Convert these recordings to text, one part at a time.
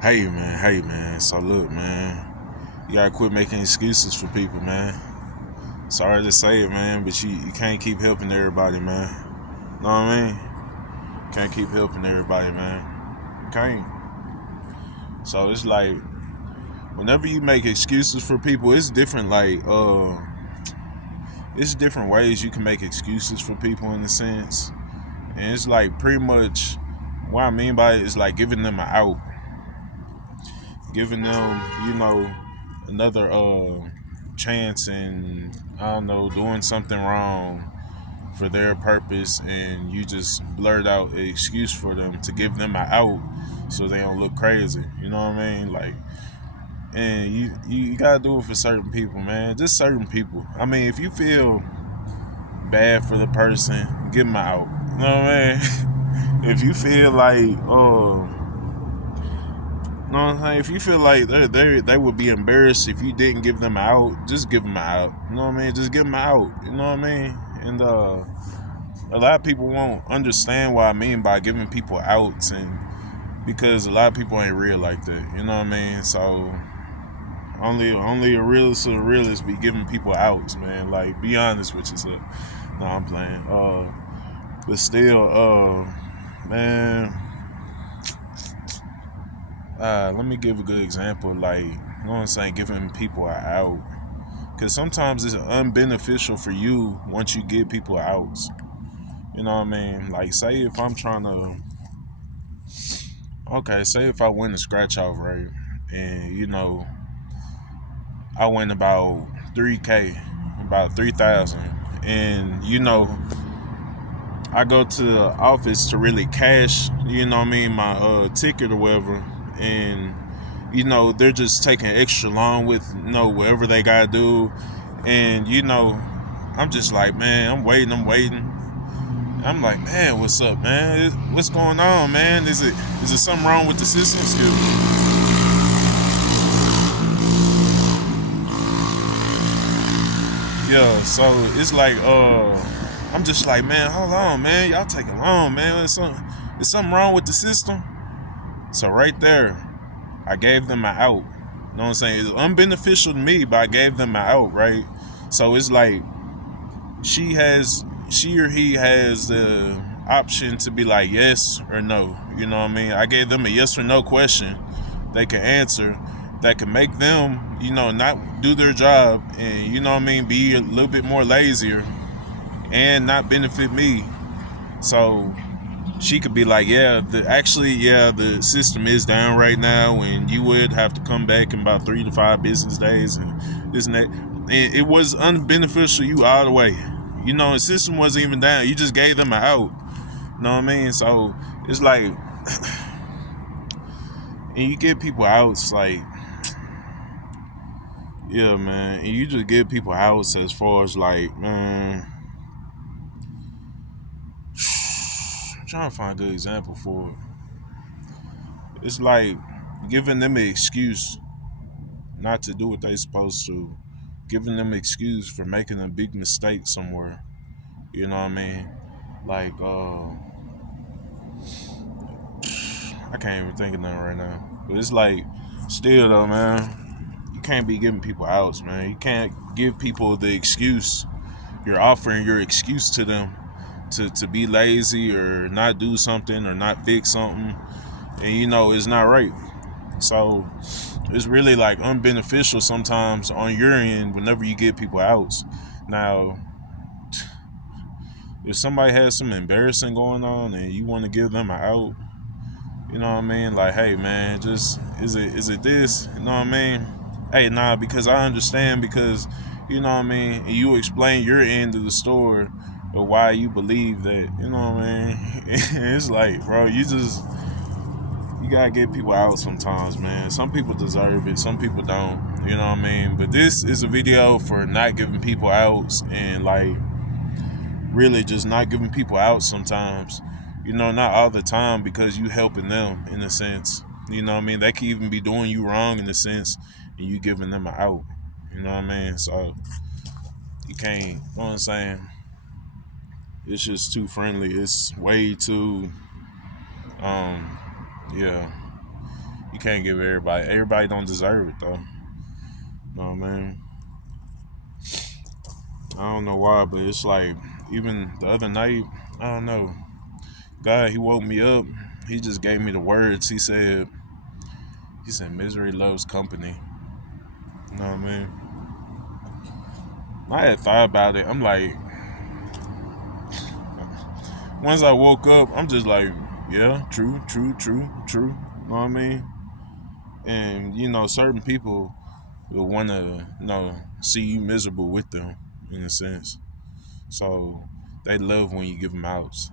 Hey man. So look, man, you gotta quit making excuses for people, man. Sorry to say it, man, but you can't keep helping everybody, man. Know what I mean? Can't keep helping everybody, man. Can't. So it's like whenever you make excuses for people, it's different. It's different ways you can make excuses for people in a sense, and it's like pretty much what I mean by it is like giving them an out, giving them, another chance and I don't know, doing something wrong for their purpose, and you just blurt out an excuse for them to give them an out so they don't look crazy. You know what I mean? Like, and you gotta do it for certain people, man. Just certain people. I mean, if you feel bad for the person, give them an out. You know what I mean? If you feel like, you know what I'm saying? If you feel like they would be embarrassed if you didn't give them out, just give them out. You know what I mean? Just give them out. You know what I mean? And a lot of people won't understand what I mean by giving people outs, and because a lot of people ain't real like that. You know what I mean? So only a realist or a realist be giving people outs, man. Like, be honest with yourself. No, I'm playing. But still, man. Let me give a good example. Like, you know what I'm saying? Giving people an out. Because sometimes it's unbeneficial for you once you give people outs. You know what I mean? Like, say if I'm trying to. Okay, say if I win the scratch off, right? And, I win about 3K, about 3,000. And, I go to the office to really cash, my ticket or whatever. And they're just taking extra long with whatever they gotta do, and I'm just like, man, I'm waiting. I'm like, man, what's up, man? What's going on, man? Is it something wrong with the system? Excuse me. Yeah, so it's like, I'm just like, man, hold on, man, y'all taking long, man. Is something wrong with the system? So right there, I gave them an out. You know what I'm saying? It's unbeneficial to me, but I gave them an out, right? So it's like she or he has the option to be like yes or no. You know what I mean? I gave them a yes or no question they can answer that can make them, not do their job, and you know what I mean, be a little bit more lazier and not benefit me. So she could be like, yeah, the system is down right now, and you would have to come back in about 3 to 5 business days, and this and that. And it was unbeneficial to you all the way. The system wasn't even down. You just gave them an out. You know what I mean? So it's like, and you give people outs, like, yeah, man. And you just give people outs as far as like, man, I'm trying to find a good example for it. It's like giving them an excuse not to do what they supposed to, giving them an excuse for making a big mistake somewhere. You know what I mean? Like, I can't even think of nothing right now. But it's like, still though, man, you can't be giving people outs, man. You can't give people the excuse. You're offering your excuse to them to be lazy or not do something or not fix something, and it's not right. So it's really like unbeneficial sometimes on your end whenever you get people outs. Now, if somebody has some embarrassing going on and you want to give them an out, you know what I mean? Like, hey man, just is it this? You know what I mean? Hey, nah, because I understand, because you know what I mean, and you explain your end of the story or why you believe that, you know what I mean? It's like, bro, you gotta get people out sometimes, man. Some people deserve it, some people don't. You know what I mean? But this is a video for not giving people outs, and like really just not giving people out sometimes. Not all the time, because you helping them in a sense. You know what I mean? They could even be doing you wrong in a sense, and you giving them an out. You know what I mean? So you can't. You know what I'm saying? It's just too friendly. It's way too. Um. Yeah. You can't give everybody. Everybody don't deserve it though. No man. I don't know why, but it's like even the other night. I don't know. God, he woke me up. He just gave me the words. He said, misery loves company. You know what I mean? I had thought about it. I'm like, once I woke up, I'm just like, yeah, true, true, true, true. You know what I mean? And certain people will want to, see you miserable with them, in a sense. So they love when you give them outs.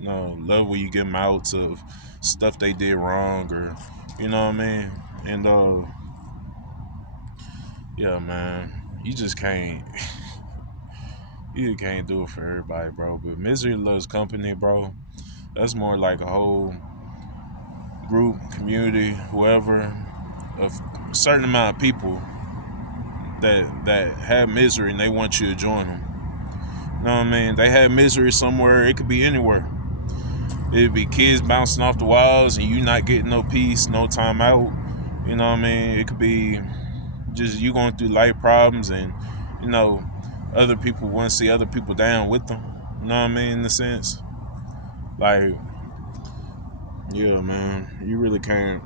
Love when you give them outs of stuff they did wrong, or you know what I mean. And yeah, man, you just can't. You can't do it for everybody, bro. But misery loves company, bro. That's more like a whole group, community, whoever, of a certain amount of people that have misery and they want you to join them. You know what I mean? They have misery somewhere. It could be anywhere. It'd be kids bouncing off the walls and you not getting no peace, no time out. You know what I mean? It could be just you going through life problems and, you know, other people want to see other people down with them. You know what I mean? In a sense. Like, yeah, man. You really can't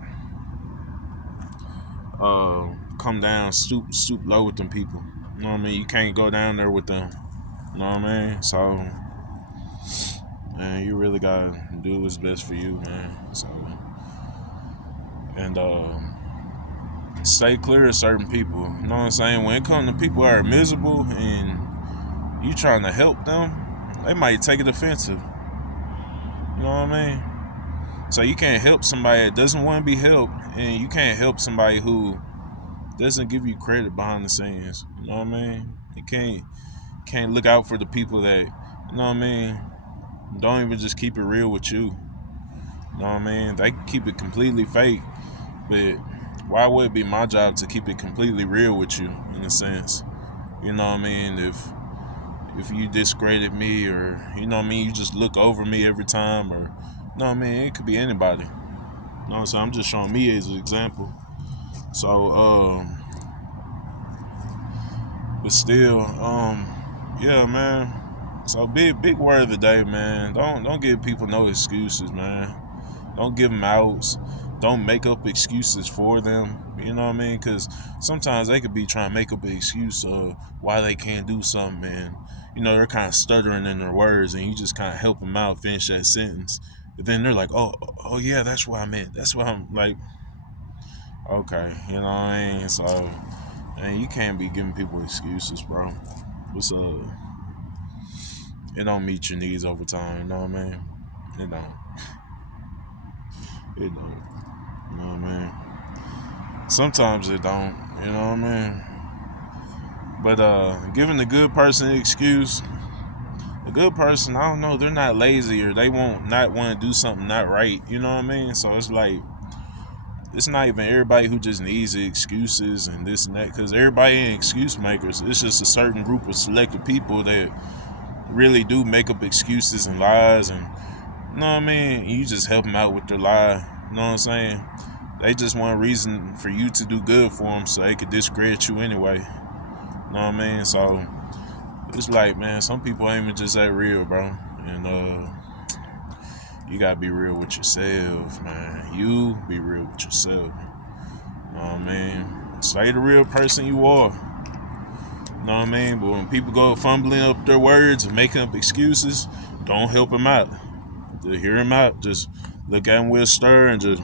come down, stoop low with them people. You know what I mean? You can't go down there with them. You know what I mean? So, man, you really gotta do what's best for you, man. So, and stay clear of certain people. You know what I'm saying? When it comes to people that are miserable and you trying to help them, they might take it offensive. You know what I mean? So you can't help somebody that doesn't want to be helped, and you can't help somebody who doesn't give you credit behind the scenes. You know what I mean? You can't look out for the people that, you know what I mean, don't even just keep it real with you. You know what I mean? They keep it completely fake, but why would it be my job to keep it completely real with you, in a sense? You know what I mean? If you discredit me, or you know what I mean, you just look over me every time, or you know what I mean, it could be anybody. You know what I'm saying? I'm just showing me as an example. So, but still, yeah, man. So big word of the day, man. Don't give people no excuses, man. Don't give them outs. Don't make up excuses for them. You know what I mean? Because sometimes they could be trying to make up an excuse of why they can't do something, and they're kind of stuttering in their words, and you just kind of help them out finish that sentence. But then they're like, oh yeah, that's what I meant. That's what I'm like. Okay, you know what I mean? So, man, you can't be giving people excuses, bro. What's it don't meet your needs over time, you know what I mean? It don't. It don't. You know what I mean? Sometimes it don't, you know what I mean? But giving the good person an excuse, the good person, I don't know, they're not lazy, or they won't not want to do something not right, you know what I mean? So it's like, it's not even everybody who just needs excuses and this and that, because everybody ain't excuse makers. It's just a certain group of selected people that really do make up excuses and lies, and you know what I mean? You just help them out with their lie. You know what I'm saying? They just want a reason for you to do good for them so they could discredit you anyway. You know what I mean? So it's like, man, some people ain't even just that real, bro. And you gotta be real with yourself, man. You be real with yourself. You know what I mean? Stay the real person you are. You know what I mean? But when people go fumbling up their words and making up excuses, don't help them out. Just hear him out. Just look at him with a stir and just,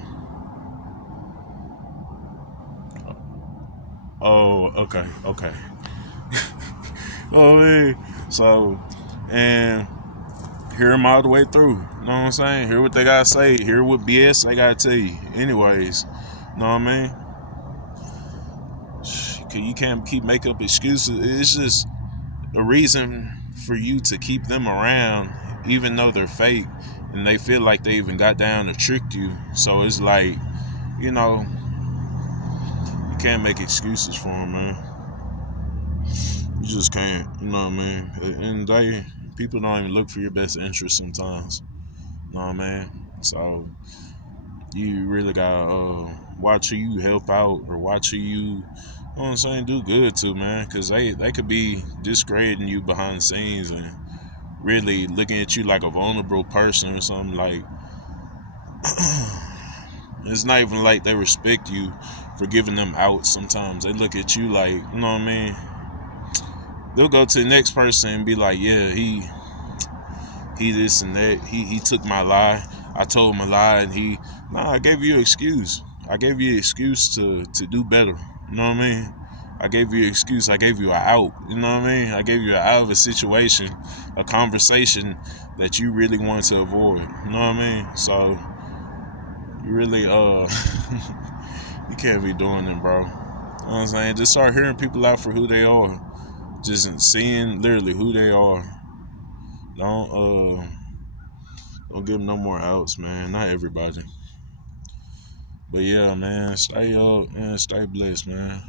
oh, okay. Oh, man. So, and hear them all the way through. You know what I'm saying? Hear what they gotta say. Hear what BS they gotta tell you. Anyways, you know what I mean? You can't keep making up excuses. It's just a reason for you to keep them around, even though they're fake, and they feel like they even got down and tricked you. So it's like, you know, you can't make excuses for them, man. You just can't. You know what I mean? At the end of the day, people don't even look for your best interest sometimes. You know what I mean? So you really gotta watch who you help out or watch who you know what I'm saying, do good to, man, because they could be discrediting you behind the scenes and really looking at you like a vulnerable person or something. Like, it's not even like they respect you for giving them out. Sometimes they look at you like, you know what I mean, they'll go to the next person and be like, yeah, he this and that, he took my lie, I told him a lie, and I gave you an excuse. I gave you an excuse to do better. You know what I mean? I gave you an excuse. I gave you an out. You know what I mean? I gave you an out of a situation, a conversation that you really wanted to avoid. You know what I mean? So you really you can't be doing it, bro. You know what I'm saying? Just start hearing people out for who they are. Just seeing literally who they are. Don't give them no more outs, man. Not everybody. But yeah, man, stay up and stay blessed, man.